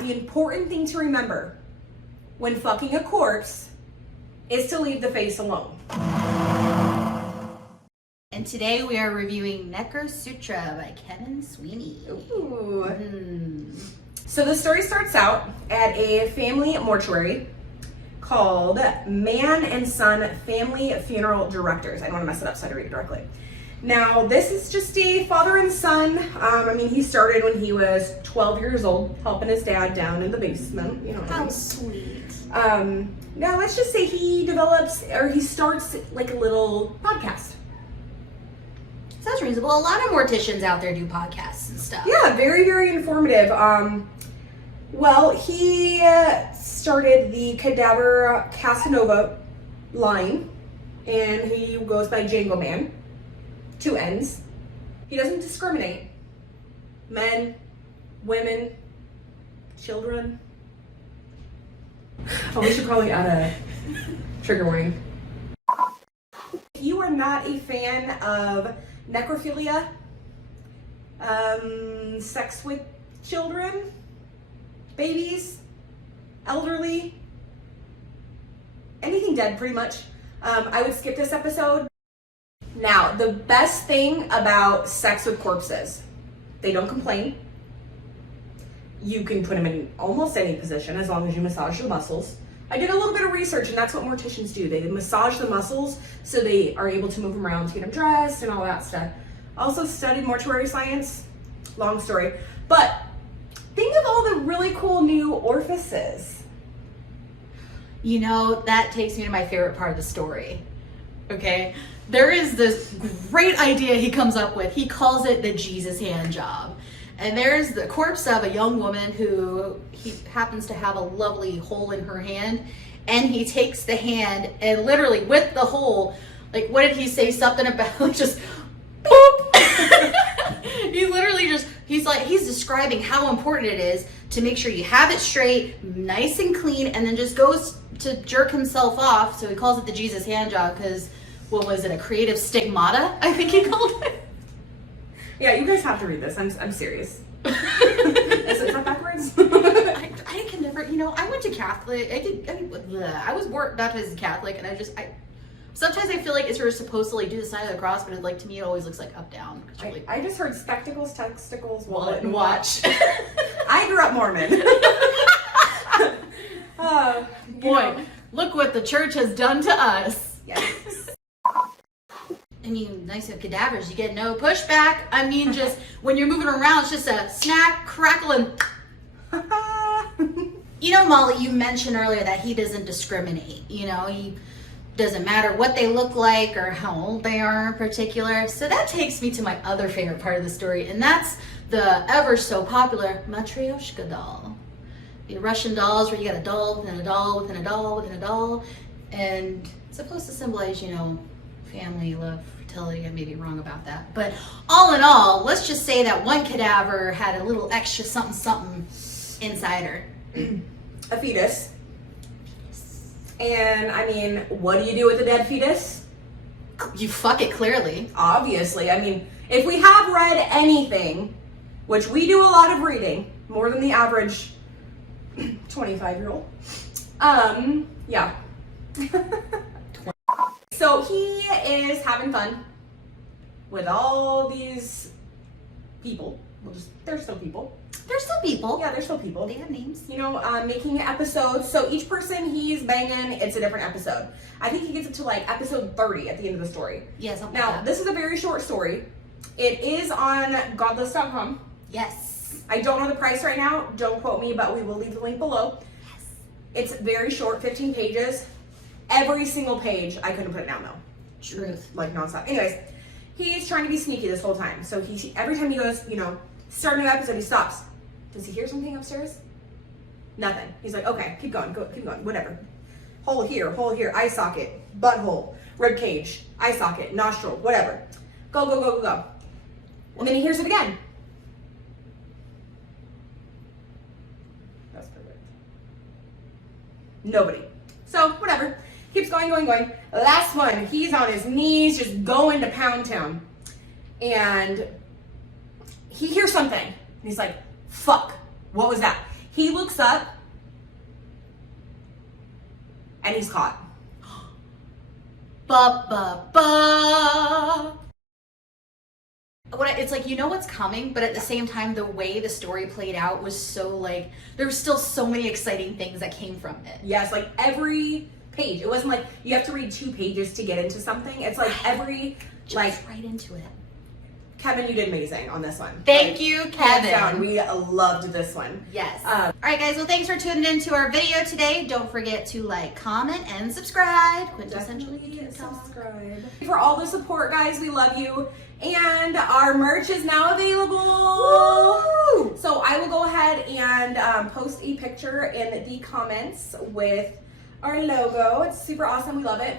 the important thing to remember when fucking a corpse is to leave the face alone. And today we are reviewing Necro Sutra by Kevin Sweeney. Ooh. So the story starts out at a family mortuary called Man and Son Family Funeral Directors. I don't want to mess it up, so I read it directly. Now, this is just a father and son. He started when he was 12 years old, helping his dad down in the basement. You know what I mean? How sweet. Now, let's just say he starts like a little podcast. Sounds reasonable. A lot of morticians out there do podcasts and stuff. Yeah, very, very informative. Well, he started the Cadaver Casanova line, and he goes by Django Man. 2 N's. He doesn't discriminate. Men, women, children. Oh, we should probably add a trigger warning. If you are not a fan of necrophilia, sex with children, babies, elderly, anything dead pretty much, I would skip this episode. Now, the best thing about sex with corpses, they don't complain. You can put them in almost any position as long as you massage the muscles. I did a little bit of research, and that's what morticians do. They massage the muscles so they are able to move them around to get them dressed and all that stuff. Also studied mortuary science. Long story. But think of all the really cool new orifices. You know, that takes me to my favorite part of the story. Okay? There is this great idea he comes up with. He calls it the Jesus hand job. And there's the corpse of a young woman who he happens to have a lovely hole in her hand. And he takes the hand and literally with the hole, like what did he say? Something about just boop. He literally just, he's describing how important it is to make sure you have it straight, nice and clean, and then just goes to jerk himself off. So he calls it the Jesus hand job because, what was it, a creative stigmata, I think he called it. Yeah, you guys have to read this. I'm serious. Is that backwards? I can never, I went to Catholic. I was baptized as Catholic, and sometimes I feel like it's sort of supposed to like do the sign of the cross, but to me it always looks like up down. I just heard spectacles, testicles, wallet, and watch. I grew up Mormon. Boy, look what the church has done to us. Yes. Nice with cadavers, you get no pushback. Just when you're moving around, it's just a snap, crackle, and Molly, you mentioned earlier that he doesn't discriminate. He doesn't matter what they look like or how old they are in particular. So that takes me to my other favorite part of the story, and that's the ever so popular Matryoshka doll. The Russian dolls where you got a doll within a doll within a doll within a doll, and it's supposed to symbolize, family, love, fertility. I may be wrong about that. But all in all, let's just say that one cadaver had a little extra something inside her. A fetus. And what do you do with a dead fetus? You fuck it, clearly. Obviously. If we have read anything, which we do a lot of reading, more than the average 25-year-old. Yeah. So he is having fun with all these people. They're still people. They're still people. Yeah, they're still people. They have names. Making episodes. So each person he's banging, it's a different episode. I think he gets up to like episode 30 at the end of the story. Yes. Yeah, now, this is a very short story. It is on godless.com. Yes. I don't know the price right now. Don't quote me, but we will leave the link below. Yes. It's very short, 15 pages. Every single page, I couldn't put it down though. Truth. Like nonstop. Anyways, he's trying to be sneaky this whole time. So every time he goes, start a new episode, he stops. Does he hear something upstairs? Nothing. He's like, okay, keep going, whatever. Hole here, eye socket, butthole, rib cage, eye socket, nostril, whatever. Go. And then he hears it again. That's perfect. Nobody. So, whatever. Keeps going. Last one, he's on his knees, just going to Pound Town. And he hears something. And he's like, fuck, what was that? He looks up and he's caught. Ba ba ba. It's like, you know what's coming, but at the same time, the way the story played out was so like, there were still so many exciting things that came from it. Yes, like every page. It wasn't like you have to read 2 pages to get into something. It's like every, Just right into it. Kevin, you did amazing on this one. Thank you, Hands Kevin. down, we loved this one. Yes. All right, guys. Well, thanks for tuning in to our video today. Don't forget to like, comment, and subscribe. Definitely subscribe. For all the support, guys, we love you. And our merch is now available. Woo! So I will go ahead and post a picture in the comments with our logo. It's super awesome. We love it.